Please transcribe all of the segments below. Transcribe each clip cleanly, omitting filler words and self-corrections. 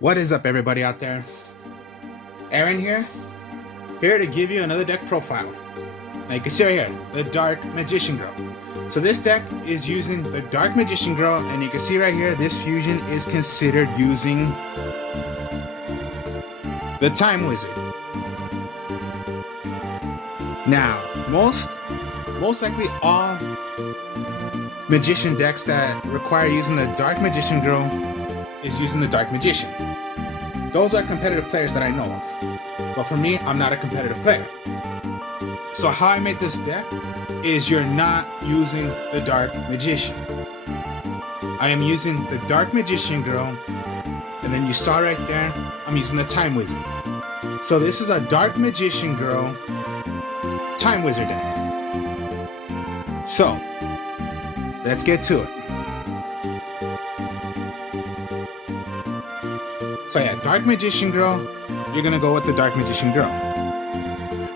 What is up, everybody out there? Aaron here to give you another deck profile. Now you can see right here, the Dark Magician Girl. So this deck is using the Dark Magician Girl, and you can see right here, this fusion is considered using the Time Wizard. Now, most likely all Magician decks that require using the Dark Magician Girl is using the Dark Magician. Those are competitive players that I know of. But for me, I'm not a competitive player. So how I made this deck is you're not using the Dark Magician. I am using the Dark Magician Girl, and then you saw right there, I'm using the Time Wizard. So this is a Dark Magician Girl Time Wizard deck. So, let's get to it. So yeah, Dark Magician Girl, you're gonna go with the Dark Magician Girl.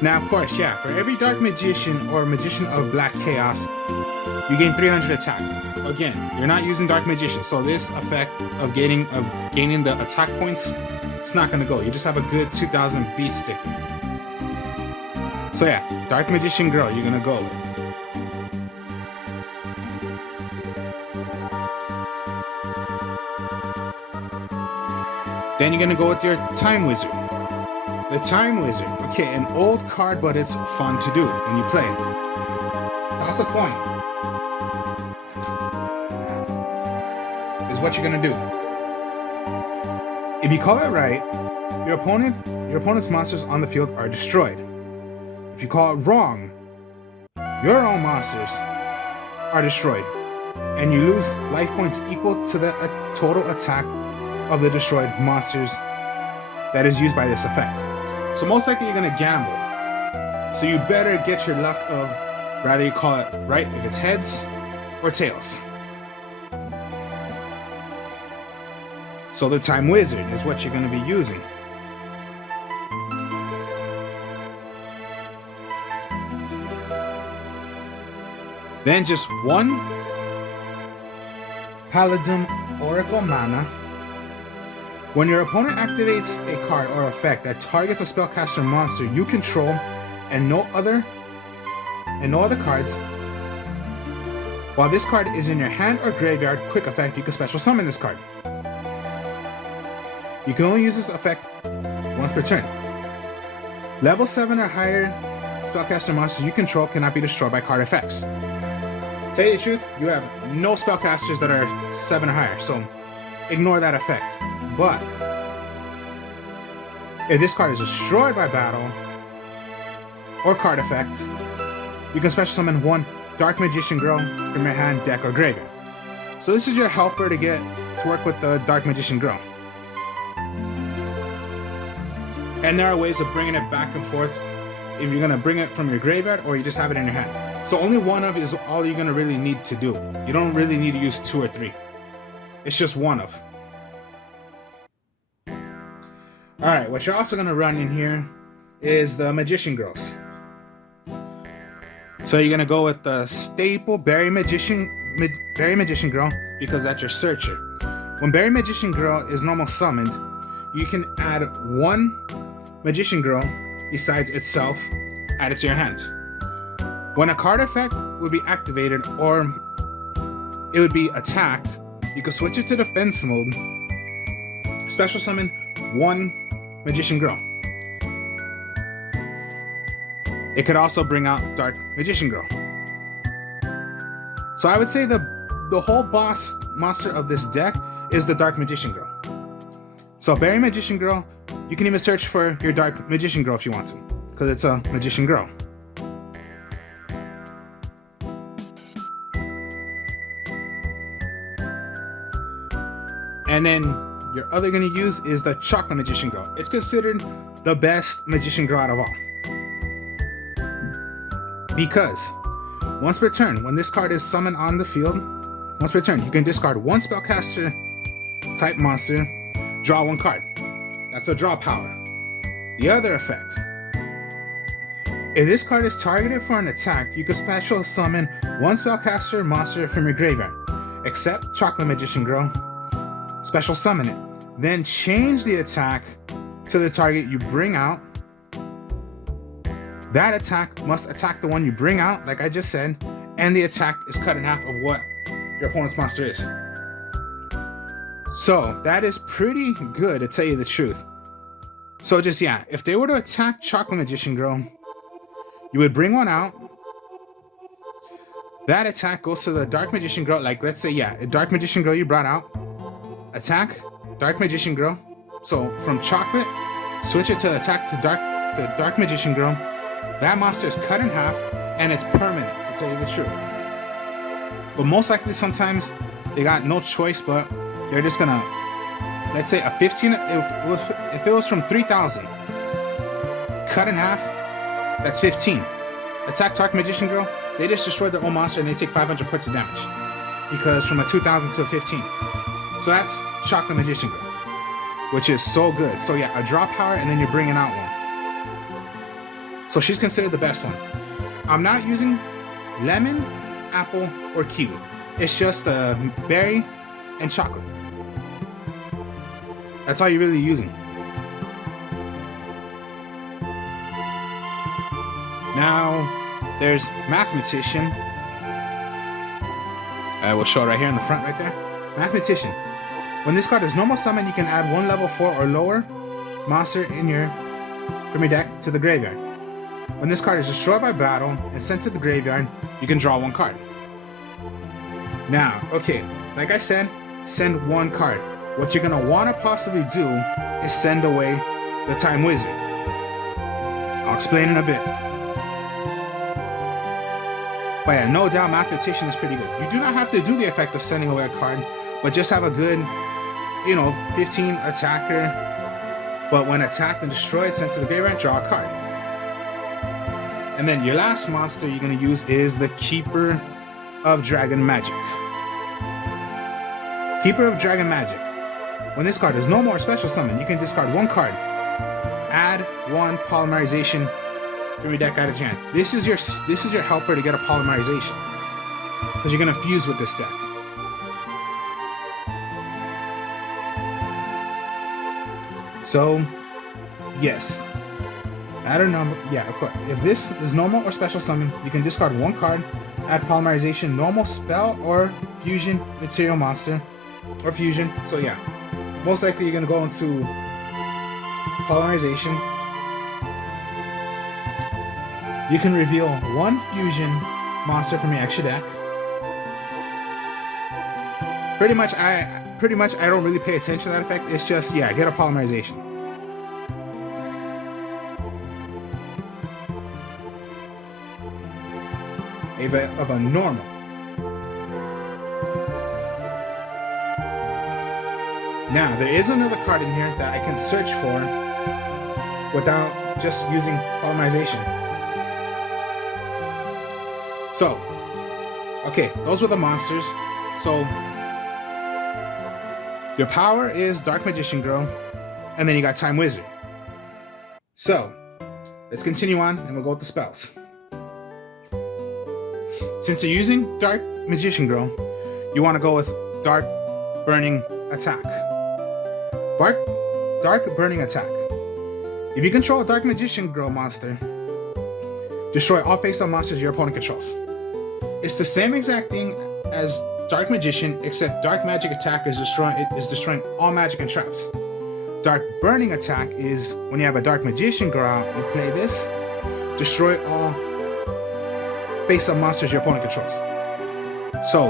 Now, of course, yeah, for every Dark Magician or Magician of Black Chaos, you gain 300 attack. Again, you're not using Dark Magician, so this effect of gaining the attack points, it's not gonna go. You just have a good 2000 beat sticker. So yeah, Dark Magician Girl, you're gonna go with. Then you're gonna go with your Time Wizard. The Time Wizard, okay, an old card, but it's fun to do when you play it. Toss a coin is what you're gonna do. If you call it right, your opponent's monsters on the field are destroyed. If you call it wrong, your own monsters are destroyed, and you lose life points equal to the total attack of the destroyed monsters that is used by this effect. So most likely you're gonna gamble. So you better get your luck of rather you call it right if it's heads or tails. So the Time Wizard is what you're gonna be using. Then just one Paladin Oracle mana. When your opponent activates a card or effect that targets a spellcaster monster you control and no other cards, while this card is in your hand or graveyard, quick effect, you can special summon this card. You can only use this effect once per turn. Level 7 or higher spellcaster monsters you control cannot be destroyed by card effects. Tell you the truth, you have no spellcasters that are 7 or higher, so ignore that effect. But if this card is destroyed by battle or card effect, you can special summon one Dark Magician Girl from your hand, deck, or graveyard. So this is your helper to get to work with the Dark Magician Girl. And there are ways of bringing it back and forth if you're gonna bring it from your graveyard or you just have it in your hand. So only one of is all you're gonna really need to do. You don't really need to use 2 or 3. It's just one of. Alright, what you're also going to run in here is the Magician Girls. So you're going to go with the staple Berry Magician Girl because that's your searcher. When Berry Magician Girl is normal summoned, you can add one Magician Girl besides itself added to your hand. When a card effect would be activated or it would be attacked, you can switch it to defense mode, special summon one Magician Girl. It could also bring out Dark Magician Girl. So I would say the whole boss monster of this deck is the Dark Magician Girl. So Berry Magician Girl, you can even search for your Dark Magician Girl if you want to, because it's a Magician Girl. And then your other gonna use is the Chocolate Magician Girl. It's considered the best Magician Girl out of all. Because once per turn, when this card is summoned on the field, once per turn, you can discard one spellcaster type monster, draw one card. That's a draw power. The other effect. If this card is targeted for an attack, you can special summon one spellcaster monster from your graveyard. except Chocolate Magician Girl, special summon it. Then change the attack to the target you bring out. That attack must attack the one you bring out, like I just said, and the attack is cut in half of what your opponent's monster is. So that is pretty good, to tell you the truth. So just, yeah, if they were to attack Chocolate Magician Girl, you would bring one out. That attack goes to the Dark Magician Girl. Like, let's say, yeah, a Dark Magician Girl you brought out. Attack, Dark Magician Girl. So from Chocolate, switch it to attack to Dark Magician Girl. That monster is cut in half, and it's permanent, to tell you the truth. But most likely, sometimes they got no choice, but they're just gonna, let's say a 15, if it was from 3,000, cut in half, that's 15. Attack Dark Magician Girl, they just destroy their own monster and they take 500 points of damage. Because from a 2,000 to a 15. So that's Chocolate Magician Girl, which is so good. So yeah, a draw power and then you're bringing out one. So she's considered the best one. I'm not using lemon, apple, or kiwi. It's just berry and chocolate. That's all you're really using. Now, there's Mathematician. I will show it right here in the front right there. Mathematician. When this card is normal summon, you can add one level 4 or lower monster from your deck to the graveyard. When this card is destroyed by battle and sent to the graveyard, you can draw one card. Now, okay, like I said, send one card. What you're gonna want to possibly do is send away the Time Wizard. I'll explain in a bit. But yeah, no doubt Mathematician is pretty good. You do not have to do the effect of sending away a card, but just have a good, 15 attacker. But when attacked and destroyed, sent to the graveyard, draw a card. And then your last monster you're gonna use is the Keeper of Dragon Magic. Keeper of Dragon Magic. When this card is no more special summon, you can discard one card. Add one Polymerization from your deck out of your hand. This is your helper to get a Polymerization, because you're gonna fuse with this deck. So, yes. Add a number. Yeah, of course. If this is normal or special summon, you can discard one card. Add Polymerization, normal spell or fusion material monster, or fusion. So yeah. Most likely you're going to go into Polymerization. You can reveal one fusion monster from your extra deck. Pretty much I don't really pay attention to that effect. It's just, yeah, get a Polymerization. Of a normal. Now, there is another card in here that I can search for without just using Polymerization. So, okay, those were the monsters. So, your power is Dark Magician Girl, and then you got Time Wizard. So, let's continue on, and we'll go with the spells. Since you're using Dark Magician Girl, you want to go with Dark Burning Attack. Dark Burning Attack. If you control a Dark Magician Girl monster, destroy all face-up monsters your opponent controls. It's the same exact thing as Dark Magician, except Dark Magic Attack is destroying all magic and traps. Dark Burning Attack is when you have a Dark Magician Girl out, you play this, destroy all face-up monsters your opponent controls. So,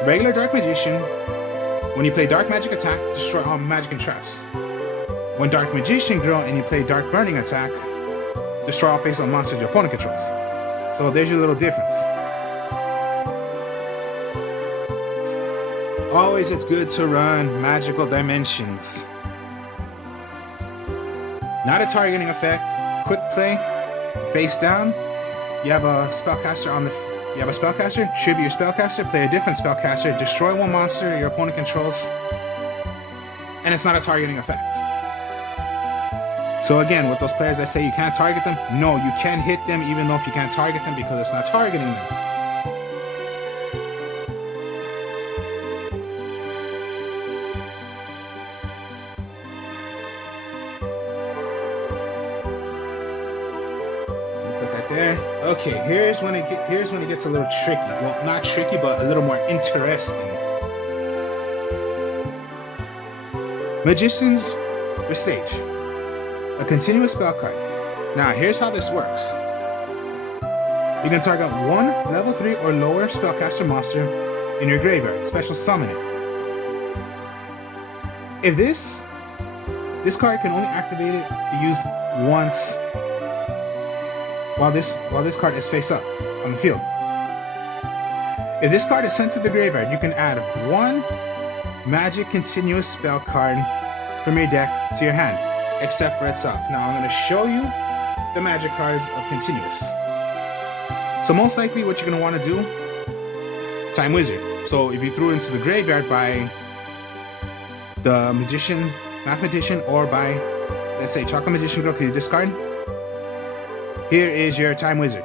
the regular Dark Magician, when you play Dark Magic Attack, destroy all magic and traps. When Dark Magician Girl and you play Dark Burning Attack, destroy all face-up monsters your opponent controls. So there's your little difference. Always it's good to run Magical Dimensions. Not a targeting effect. Quick play, face down. You have a spellcaster tribute your spellcaster, play a different spellcaster, destroy one monster your opponent controls, and it's not a targeting effect. So again, with those players that say you can't target them, no, you can hit them even though if you can't target them because it's not targeting them. that there. Okay, here's when it gets a little tricky. Well, not tricky, but a little more interesting. Magician's Stage. A continuous spell card. Now, here's how this works. You can target one level 3 or lower spellcaster monster in your graveyard. Special summon it. If this card can only activate it be used once while this card is face up on the field. If this card is sent to the graveyard, you can add one magic continuous spell card from your deck to your hand, except for itself. Now I'm going to show you the magic cards of continuous. So most likely what you're going to want to do, Time Wizard. So if you threw it into the graveyard by the Mathematician, or by, let's say, Chocolate Magician Girl, because you discard, here is your Time Wizard.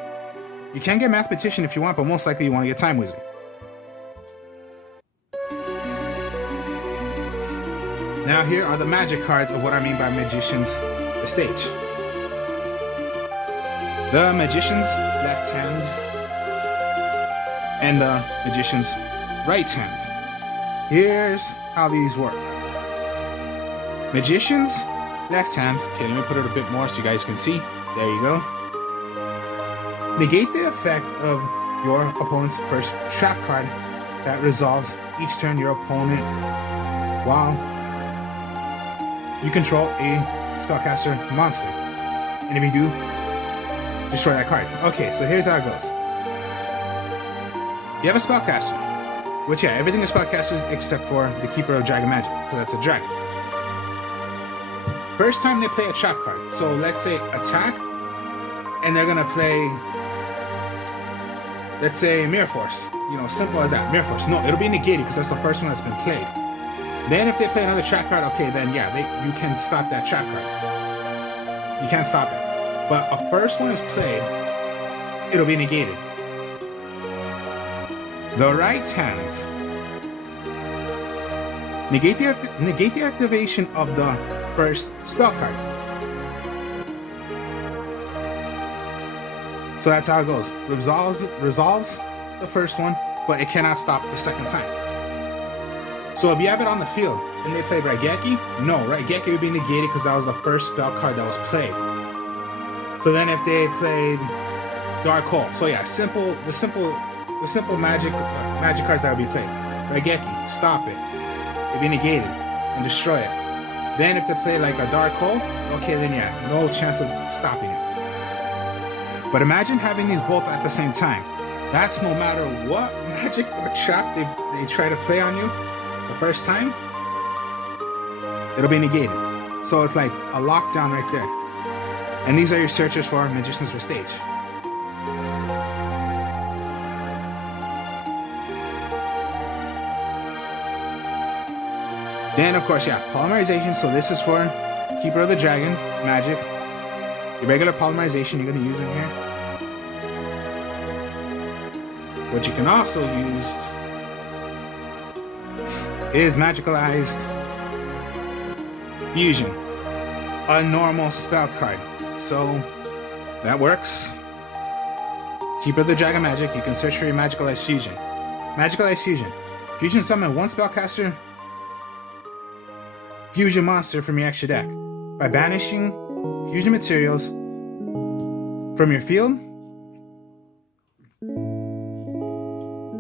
You can get Mathematician if you want, but most likely you want to get Time Wizard. Now here are the magic cards of what I mean by Magician's Stage. The Magician's left hand and the Magician's right hand. Here's how these work. Magician's left hand. Okay, let me put it a bit more so you guys can see. There you go. Negate the effect of your opponent's first trap card that resolves each turn your opponent while you control a spellcaster monster. And if you do, destroy that card. Okay, so here's how it goes. You have a spellcaster, which, yeah, everything is spellcasters except for the Keeper of Dragon Magic, because that's a dragon. First time they play a trap card, so let's say attack, and they're gonna play, let's say, Mirror Force. You know, simple as that, Mirror Force. No, it'll be negated because that's the first one that's been played. Then if they play another trap card, okay, then yeah, you can stop that trap card. You can't stop it. But a first one is played, it'll be negated. The right hand. Negate the activation of the first spell card. So that's how it goes. Resolves the first one, but it cannot stop the second time. So if you have it on the field and they played Raigeki, no, Raigeki would be negated because that was the first spell card that was played. So then if they played Dark Hole, so yeah, the simple magic cards that would be played. Raigeki, stop it. It'd be negated and destroy it. Then if they play like a Dark Hole, okay, then yeah, no chance of stopping it. But imagine having these both at the same time. That's no matter what magic or trap they try to play on you the first time, it'll be negated. So it's like a lockdown right there. And these are your searches for Magician's Stage. Then, of course, yeah, Polymerization. So this is for Keeper of the Dragon Magic. Your regular Polymerization you're going to use in here. What you can also use is Magicalized Fusion, a normal spell card. So that works. Keeper of the Dragon Magic, you can search for your Magicalized Fusion. Magicalized Fusion. Fusion summon one spellcaster fusion monster from your extra deck by banishing fusion materials from your field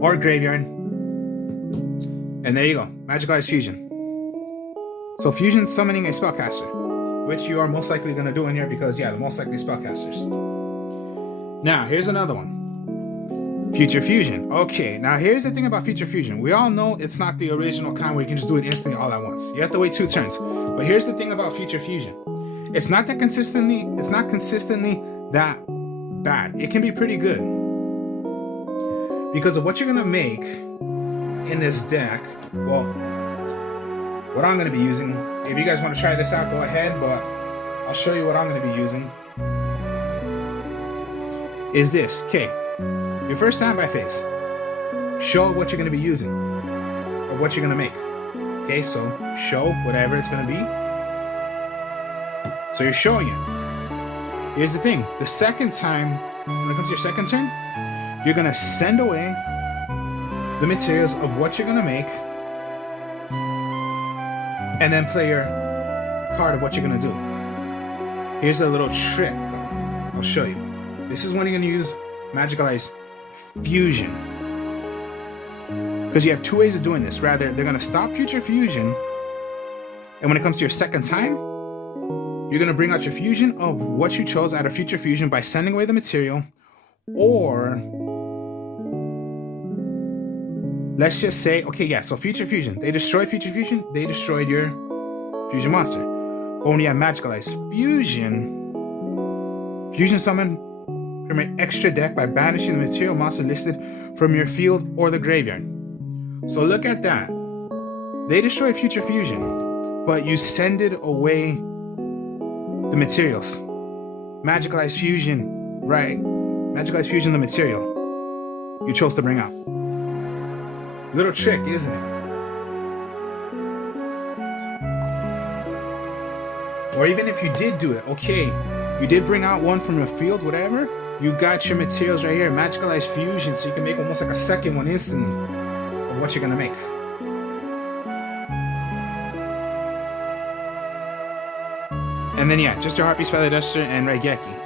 or graveyard. And there you go, Magicalized Fusion. So fusion summoning a spellcaster, which you are most likely going to do in here because, yeah, the most likely spellcasters. Now, here's another one. Future Fusion. Okay, now here's the thing about Future Fusion. We all know it's not the original kind where you can just do it instantly all at once. You have to wait 2 turns. But here's the thing about Future Fusion. It's not consistently that bad. It can be pretty good. Because of what you're going to make in this deck. Well, what I'm going to be using. If you guys want to try this out, go ahead. But I'll show you what I'm going to be using. Is this. Okay. Your first standby phase. Show what you're going to be using. Or what you're going to make. Okay, so show whatever it's going to be. So you're showing it. Here's the thing. The second time when it comes to your second turn, you're gonna send away the materials of what you're gonna make, and then play your card of what you're gonna do. Here's a little trick though. I'll show you. This is when you're gonna use Magical Ice Fusion. Because you have two ways of doing this. Rather, they're gonna stop future fusion, and when it comes to your second time, you're gonna bring out your fusion of what you chose out of future fusion by sending away the material, or let's just say, okay, yeah, so future fusion. They destroyed future fusion, they destroyed your fusion monster. But when you have Magical Ice Fusion, fusion summon from your extra deck by banishing the material monster listed from your field or the graveyard. So look at that. They destroy future fusion, but you send it away the materials. Magical Ice Fusion, right? Magical Ice Fusion, the material you chose to bring out. Little trick, isn't it? Or even if you did do it, okay, you did bring out one from your field, whatever, you got your materials right here, Magical Ice Fusion, so you can make almost like a second one instantly of what you're gonna make. And then yeah, just your Harpies, Feather Duster, and Raigeki.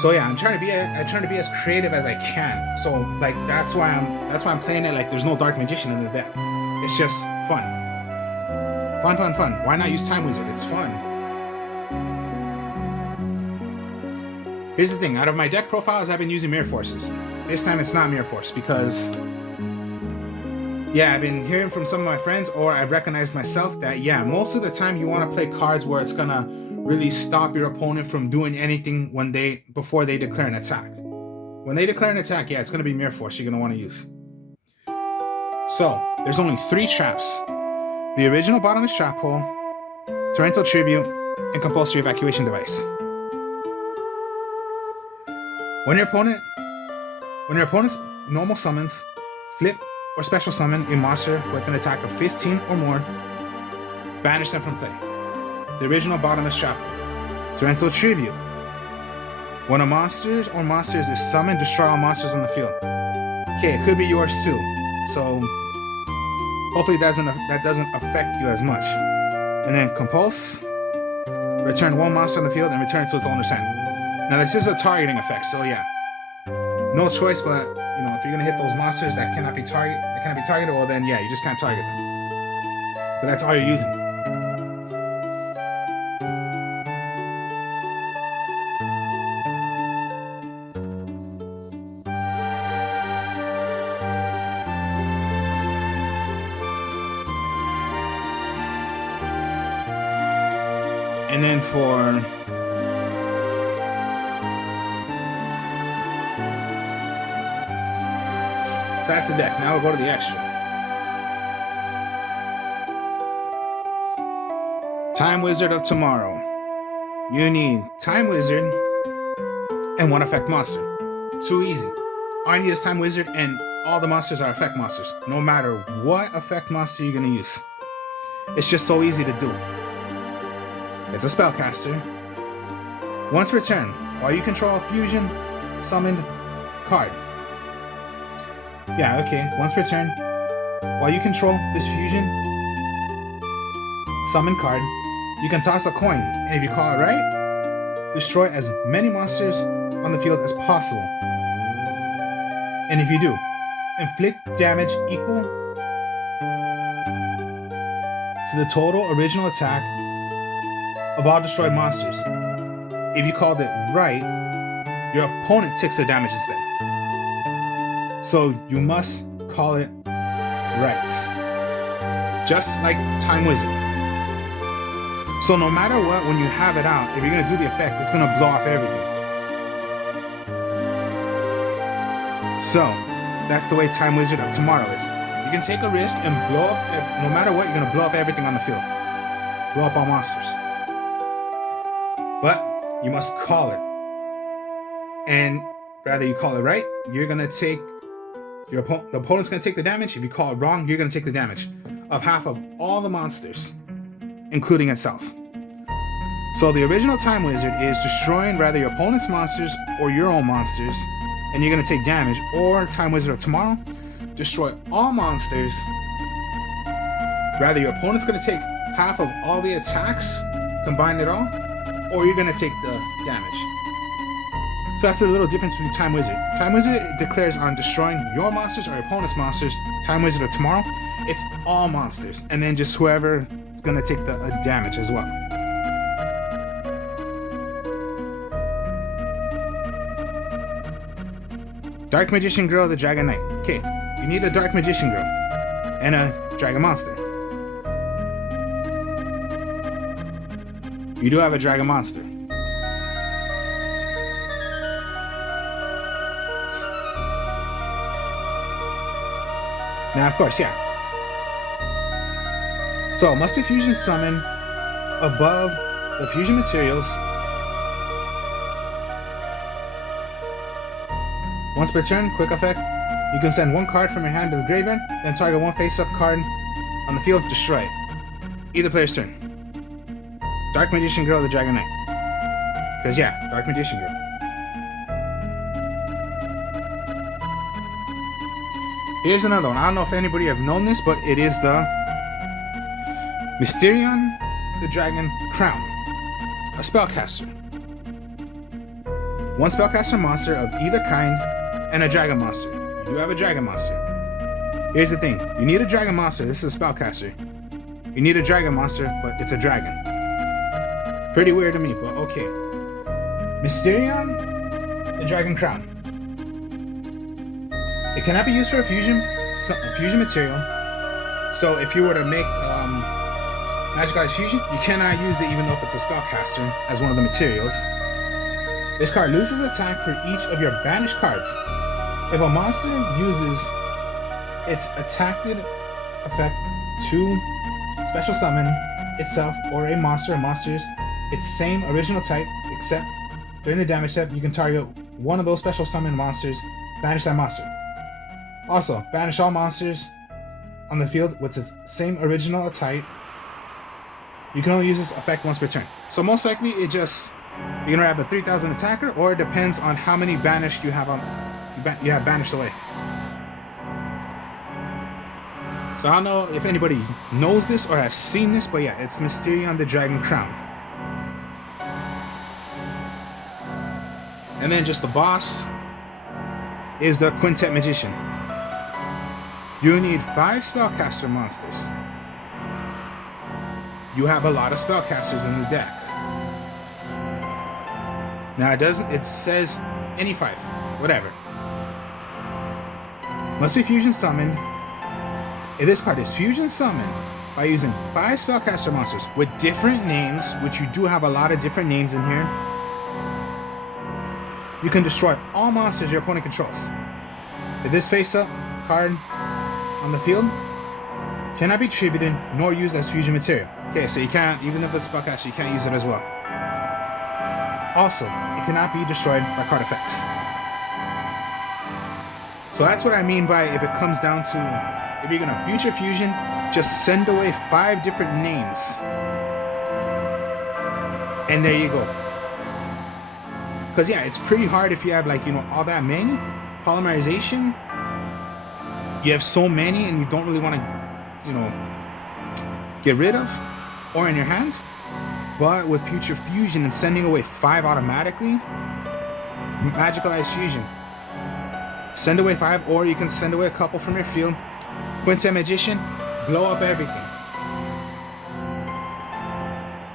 So yeah, I'm trying to be as creative as I can. So like that's why I'm playing it like there's no Dark Magician in the deck. It's just fun. Fun. Why not use Time Wizard? It's fun. Here's the thing, out of my deck profiles, I've been using Mirror Forces. This time it's not Mirror Force because, yeah, I've been hearing from some of my friends, or I've recognized myself that, yeah, most of the time you want to play cards where it's gonna really stop your opponent from doing anything before they declare an attack. When they declare an attack, yeah, it's gonna be Mirror Force you're gonna want to use. So there's only 3 traps: the original Bottomless Trap Hole, Torrential Tribute, and Compulsory Evacuation Device. When your opponent's normal summons, flip, or special summon a monster with an attack of 15 or more, banish them from play. The original Bottomless Trap Hole. Torrential Tribute. When a monster or monsters is summoned, destroy all monsters on the field. Okay, it could be yours too. So hopefully that doesn't affect you as much. And then Compulse. Return 1 monster on the field and return it to its owner's hand. Now this is a targeting effect, so yeah. No choice, but you know, if you're gonna hit those monsters that cannot be targeted, well then yeah, you just can't target them. But that's all you're using. And then so that's the deck. Now we'll go to the extra. Time Wizard of Tomorrow. You need Time Wizard and 1 effect monster. Too easy. All you need is Time Wizard, and all the monsters are effect monsters. No matter what effect monster you're going to use. It's just so easy to do. It's a spellcaster. Once per turn, while you control a fusion summoned card. Yeah, okay. Once per turn, while you control this fusion summon card, you can toss a coin, and if you call it right, destroy as many monsters on the field as possible. And if you do, inflict damage equal to the total original attack of all destroyed monsters. If you called it right, your opponent takes the damage instead. So you must call it right. Just like Time Wizard. So no matter what, when you have it out, if you're going to do the effect, it's going to blow off everything. So that's the way Time Wizard of Tomorrow is. You can take a risk and blow up, no matter what, you're going to blow up everything on the field. Blow up all monsters. But you must call it. And rather you call it right, you're going to take the opponent's going to take the damage. If you call it wrong, you're going to take the damage of half of all the monsters, including itself. So the original Time Wizard is destroying rather your opponent's monsters or your own monsters, and you're going to take damage. Or Time Wizard of Tomorrow, destroy all monsters. Rather your opponent's going to take half of all the attacks, combine it all, or you're going to take the damage. So that's the little difference between Time Wizard. Time Wizard declares on destroying your monsters or your opponent's monsters. Time Wizard of Tomorrow, it's all monsters, and then just whoever is going to take the damage as well. Dark Magician Girl, the Dragon Knight. Okay, you need a Dark Magician Girl and a Dragon Monster. You do have a Dragon Monster. Now, of course, yeah. So, must be fusion summon above the fusion materials. Once per turn, quick effect, you can send one card from your hand to the graveyard, then target one face-up card on the field, destroy it. Either player's turn. Dark Magician Girl, the Dragon Knight. Because yeah, Dark Magician Girl. Here's another one. I don't know if anybody have known this, but it is the Mysterion, the Dragon Crown. A spellcaster. One spellcaster monster of either kind, and a dragon monster. You do have a dragon monster. Here's the thing. You need a dragon monster. This is a spellcaster. You need a dragon monster, but it's a dragon. Pretty weird to me, but okay. Mysterion, the Dragon Crown. It cannot be used for a fusion material. So if you were to make Magical Ice Fusion, you cannot use it even though if it's a spellcaster as one of the materials. This card loses attack for each of your banished cards. If a monster uses its attacked effect to special summon itself or a monster or monsters its same original type, except during the damage step, you can target one of those special summon monsters, banish that monster. Also, banish all monsters on the field with its same original type. You can only use this effect once per turn. So most likely it just, you're gonna have the 3000 attacker, or it depends on how many banished you have you have banished away. So I don't know if anybody knows this or have seen this, but yeah, it's Mysterion the Dragon Crown. And then just the boss is the Quintet Magician. You need 5 spellcaster monsters. You have a lot of spellcasters in the deck. Now it says any 5, whatever. Must be fusion summoned. If this card is fusion summoned by using 5 spellcaster monsters with different names, which you do have a lot of different names in here, you can destroy all monsters your opponent controls. If this face-up card on the field cannot be tributed nor used as fusion material. Okay, so you can't, even if it's spellcaster, you can't use it as well. Also, it cannot be destroyed by card effects. So that's what I mean by if it comes down to, if you're gonna future fusion, just send away 5 different names. And there you go. Because yeah, it's pretty hard if you have like, all that many. Polymerization, you have so many and you don't really want to, get rid of or in your hand. But with future fusion and sending away 5 automatically, Magical Ice Fusion. Send away 5, or you can send away a couple from your field. Quintet Magician, blow up everything.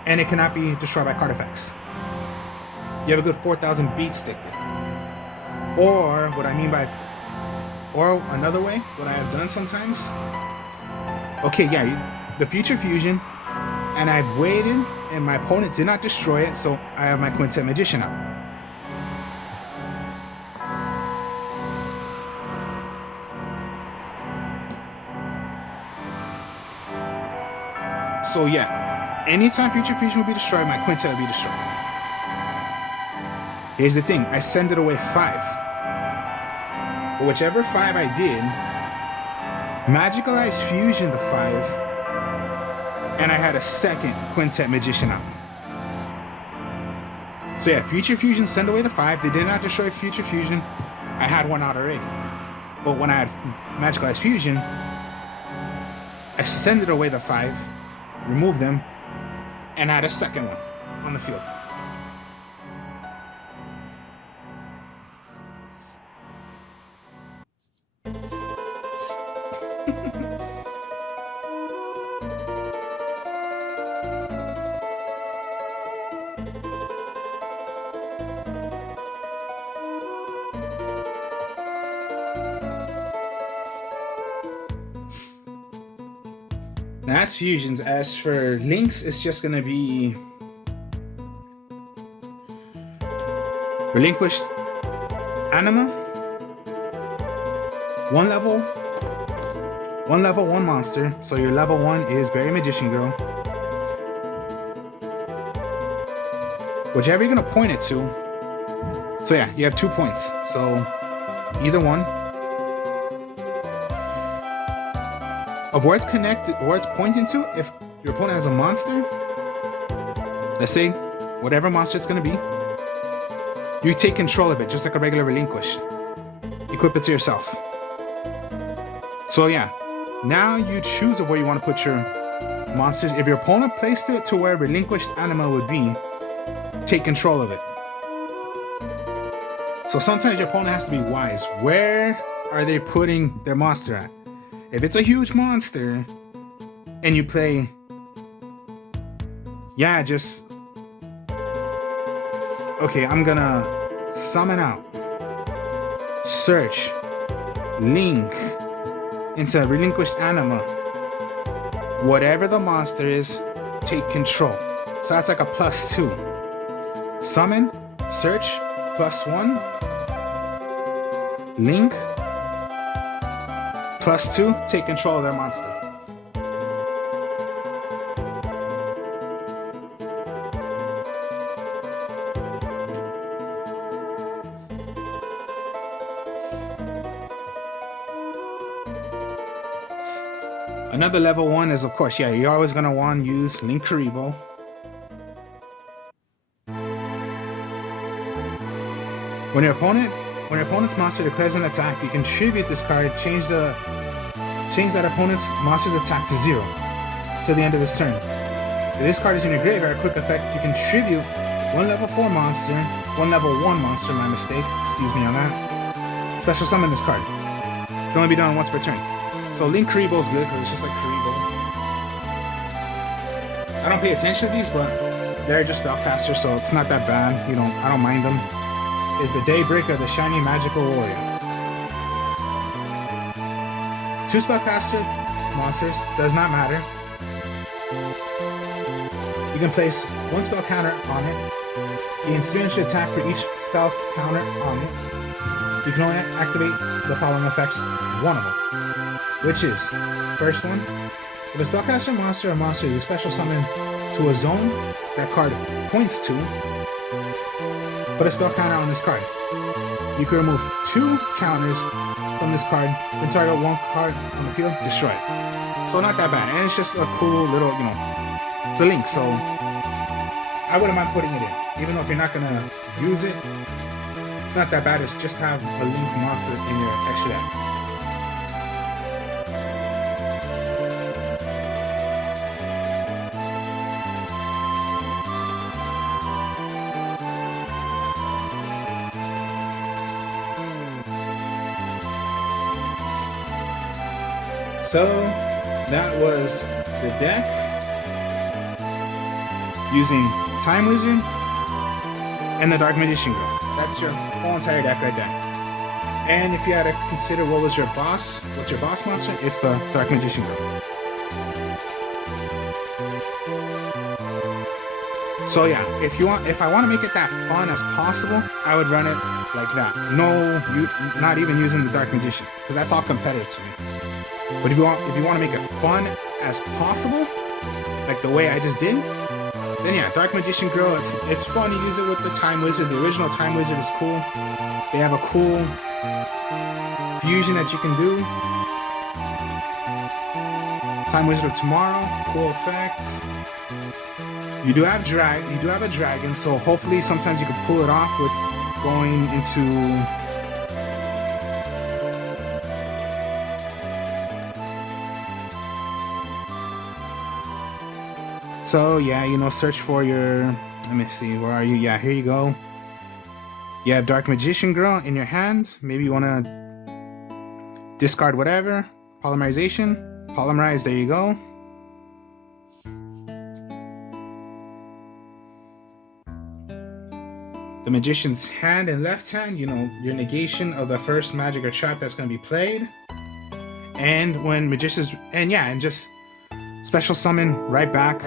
And it cannot be destroyed by card effects. You have a good 4000 beat sticker. Or what I mean by, or another way, what I have done sometimes. Okay, yeah, the future fusion, and I've waited, and my opponent did not destroy it, so I have my Quintet Magician out. So yeah, anytime future fusion will be destroyed, my Quintet will be destroyed. Here's the thing, I send it away 5. But whichever 5 I did, Magical Ice Fusion the 5, and I had a second Quintet Magician out. So yeah, Future Fusion send away the 5. They did not destroy Future Fusion. I had one out already. But when I had Magical Ice Fusion, I sended away the 5, removed them, and I had a second one on the field. That's fusions. As for links, it's just gonna be Relinquished Anima, one level, one monster. So your level 1 is Berry Magician Girl. Whichever you're gonna point it to. So yeah, you have 2 points. So either one. Of where it's connected, where it's pointing to, if your opponent has a monster, let's say whatever monster it's going to be, you take control of it just like a regular relinquish. Equip it to yourself. So yeah, now you choose of where you want to put your monsters. If your opponent placed it to where relinquished anima would be, take control of it. So sometimes your opponent has to be wise. Where are they putting their monster at? If it's a huge monster and you play, yeah, just, okay, I'm gonna summon out, search, link into relinquished anima. Whatever the monster is, take control. So that's like a +2. Summon, search, +1, link, +2, take control of their monster. Another level 1 is, of course, yeah, you're always going to want to use Link Karibo. When your opponent's monster declares an attack, you contribute this card, change that opponent's monster's attack to 0 till the end of this turn. If this card is in your graveyard, quick effect, you contribute one level 4 monster, one level 1 monster, my mistake, excuse me on that. Special summon this card. It can only be done once per turn. So Link Karibo is good because it's just like Karibo. I don't pay attention to these, but they're just spellcasters, so it's not that bad. I don't mind them. Is the Daybreaker, the Shiny Magical Warrior. 2 spellcaster monsters, does not matter. You can place 1 spell counter on it. You can experience your attack for each spell counter on it. You can only activate the following effects, one of them. Which is, first one, if a spellcaster monster or monster is a special summon to a zone that card points to, put a spell counter on this card. You can remove 2 counters from this card, then target 1 card on the field, destroy it. So not that bad, and it's just a cool little, it's a link, so I wouldn't mind putting it in. Even though if you're not going to use it, it's not that bad, it's just have a link monster in your extra deck. So that was the deck using Time Wizard and the Dark Magician Girl. That's your whole entire deck right there. And if you had to consider what's your boss monster, it's the Dark Magician Girl. So yeah, if I want to make it that fun as possible, I would run it like that. Not even using the Dark Magician, because that's all competitive to me. But if you want to make it fun as possible, like the way I just did, then yeah, Dark Magician Girl, it's fun to use it with the Time Wizard. The original Time Wizard is cool. They have a cool fusion that you can do. Time Wizard of Tomorrow, cool effects. You do have a dragon, so hopefully sometimes you can pull it off with going into so yeah, you know, search for your, let me see, where are you? Yeah, here you go. You have Dark Magician Girl in your hand. Maybe you want to discard whatever. Polymerization. Polymerize, there you go. The Magician's hand and left hand, you know, your negation of the first magic or trap that's going to be played. And when Magician's, and yeah, and just special summon right back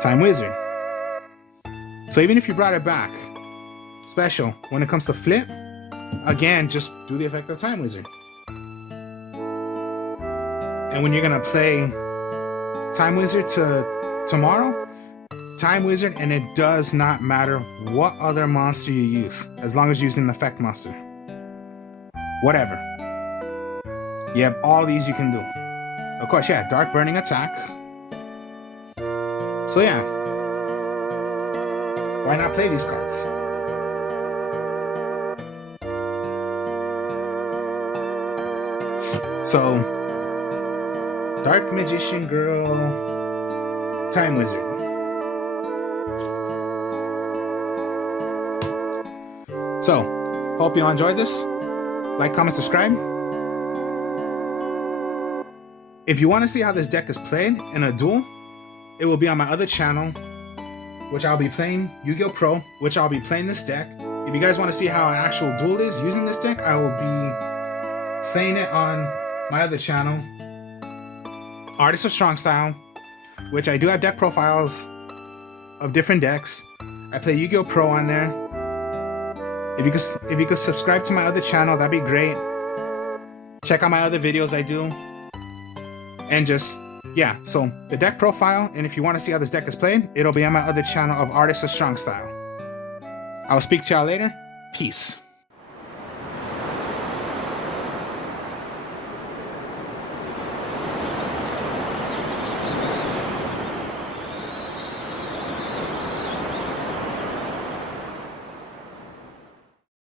Time Wizard. So even if you brought it back, special, when it comes to flip, again, just do the effect of Time Wizard. And when you're going to play Time Wizard to tomorrow, Time Wizard, and it does not matter what other monster you use, as long as you're using an effect monster. Whatever. You have all these you can do. Of course, yeah, Dark Burning attack. So yeah, why not play these cards? So, Dark Magician Girl, Time Wizard. So, hope you all enjoyed this. Like, comment, subscribe. If you want to see how this deck is played in a duel, it will be on my other channel, which I'll be playing Yu-Gi-Oh! Pro, which I'll be playing this deck. If you guys want to see how an actual duel is using this deck, I will be playing it on my other channel, Artist of Strong Style, which I do have deck profiles of different decks. I play Yu-Gi-Oh! Pro on there. If you could subscribe to my other channel, that'd be great. Check out my other videos I do. And just, yeah, so the deck profile, and if you want to see how this deck is played, it'll be on my other channel of Artists of Strong Style. I'll speak to y'all later. Peace.